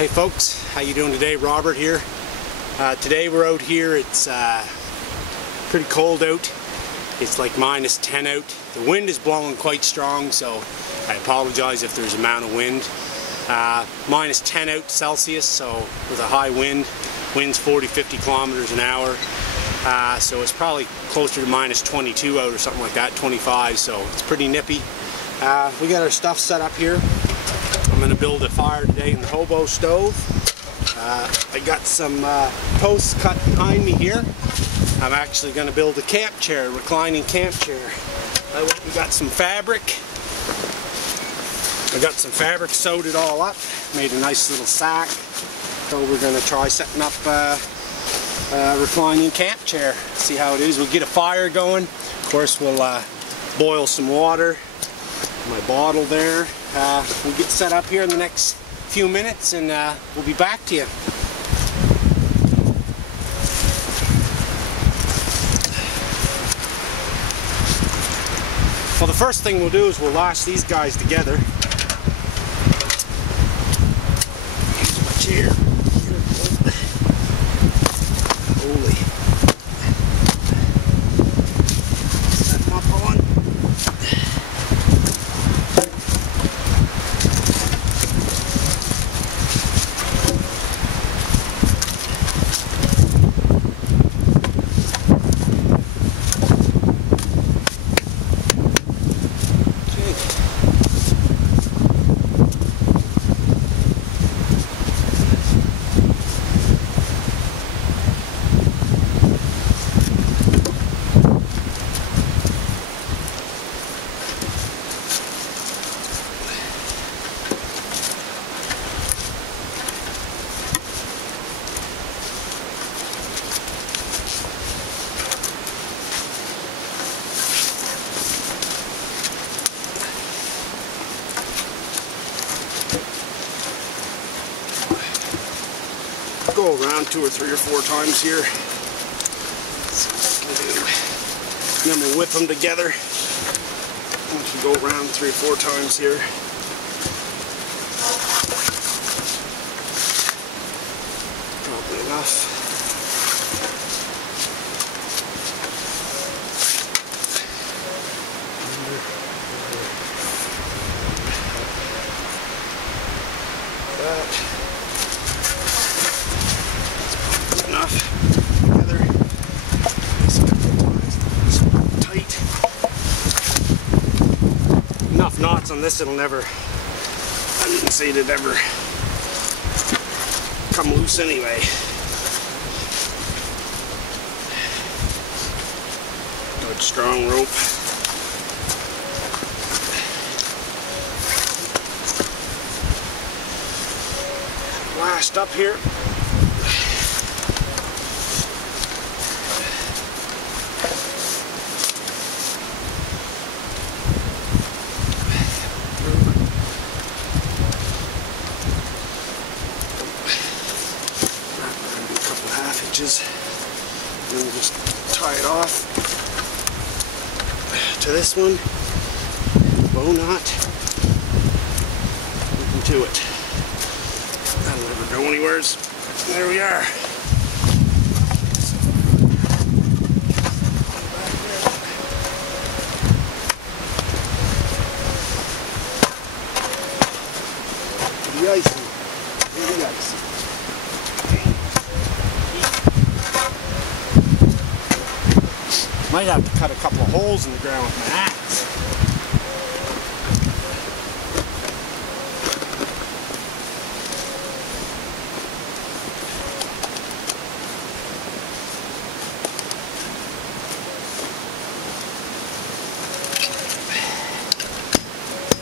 Hey folks, how you doing today? Robert here. Today we're out here. It's pretty cold out. It's like -10 out. The wind is blowing quite strong, so I apologize if there's amount of wind. -10 out Celsius, so with a high wind. Wind's 40-50 kilometers an hour. So it's probably closer to -22 out or something like that, 25, so it's pretty nippy. We got our stuff set up here. I'm going to build a fire today in the hobo stove. I got some posts cut behind me here. I'm actually going to build a camp chair, a reclining camp chair. We got some fabric. I got some fabric, sewed it all up, made a nice little sack. So we're going to try setting up a reclining camp chair. See how it is. We'll get a fire going. Of course, we'll boil some water. My bottle there. We'll get set up here in the next few minutes, and we'll be back to you. Well, the first thing we'll do is we'll lash these guys together. Use my chair. Holy. Set them up on. Go around 2 or 3 or 4 times here. And then we'll whip them together. Once we go around 3 or 4 times here. Probably enough. Together. Tight. Enough knots on this, it'll never, I didn't say it'd ever come loose anyway. Good strong rope. Last up here. And then we'll just tie it off to this one, bow knot, into it. That'll never go anywheres. There we are. Pretty icy. Pretty icy. Might have to cut a couple of holes in the ground with my axe.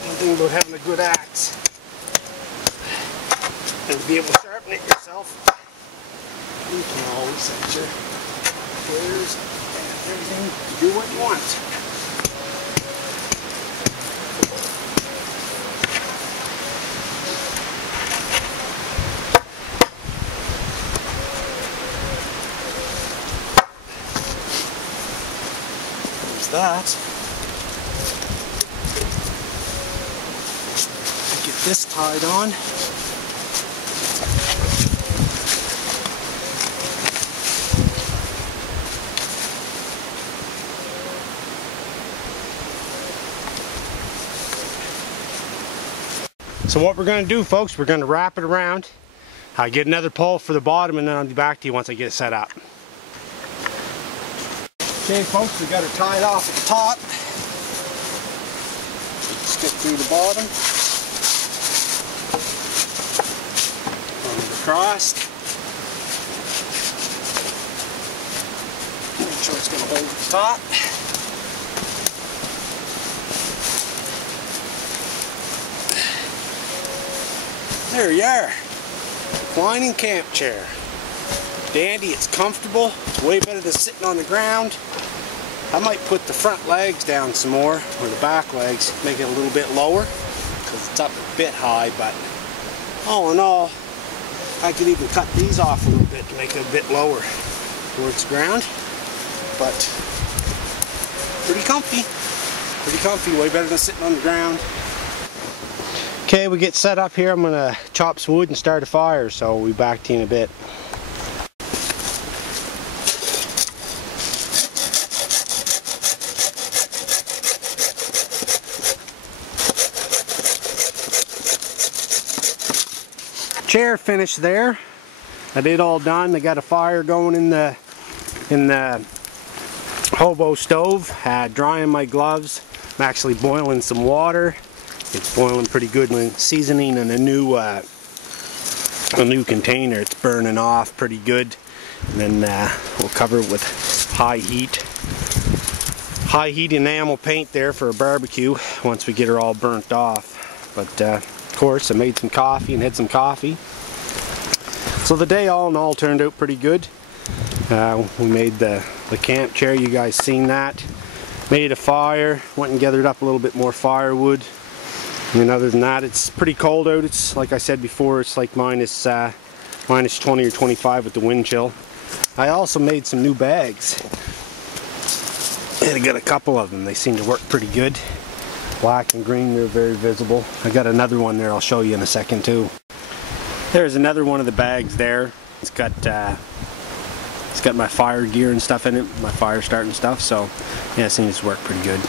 One thing about having a good axe and to be able to sharpen it yourself, you can always set your squares. Everything, do what you want. There's that. Get this tied on. So what we're going to do, folks, we're going to wrap it around. I get another pole for the bottom, and then I'll be back to you once I get it set up. Okay, folks, we got her tied off at the top. Stick through the bottom. Across. Make sure it's going to hold at the top. There you are. Reclining camp chair. Dandy, it's comfortable. It's way better than sitting on the ground. I might put the front legs down some more, or the back legs, make it a little bit lower, because it's up a bit high, but all in all, I could even cut these off a little bit to make it a bit lower towards the ground. But pretty comfy, way better than sitting on the ground. Okay, we get set up here. I'm gonna chop some wood and start a fire, so we'll be back to you in a bit. Chair finished there. I did all done. They got a fire going in the hobo stove. Drying my gloves. I'm actually boiling some water. It's boiling pretty good. Seasoning in a new container. It's burning off pretty good. And then we'll cover it with high heat enamel paint there for a barbecue once we get her all burnt off. But of course, I made some coffee and had some coffee. So the day all in all turned out pretty good. We made the camp chair, you guys seen that. Made a fire, went and gathered up a little bit more firewood. And other than that, it's pretty cold out. It's like I said before, it's like minus 20 or 25 with the wind chill. I also made some new bags. And I got a couple of them. They seem to work pretty good. Black and green, they're very visible. I got another one there I'll show you in a second too. There's another one of the bags there. It's got my fire gear and stuff in it, my fire start and stuff, so yeah, it seems to work pretty good.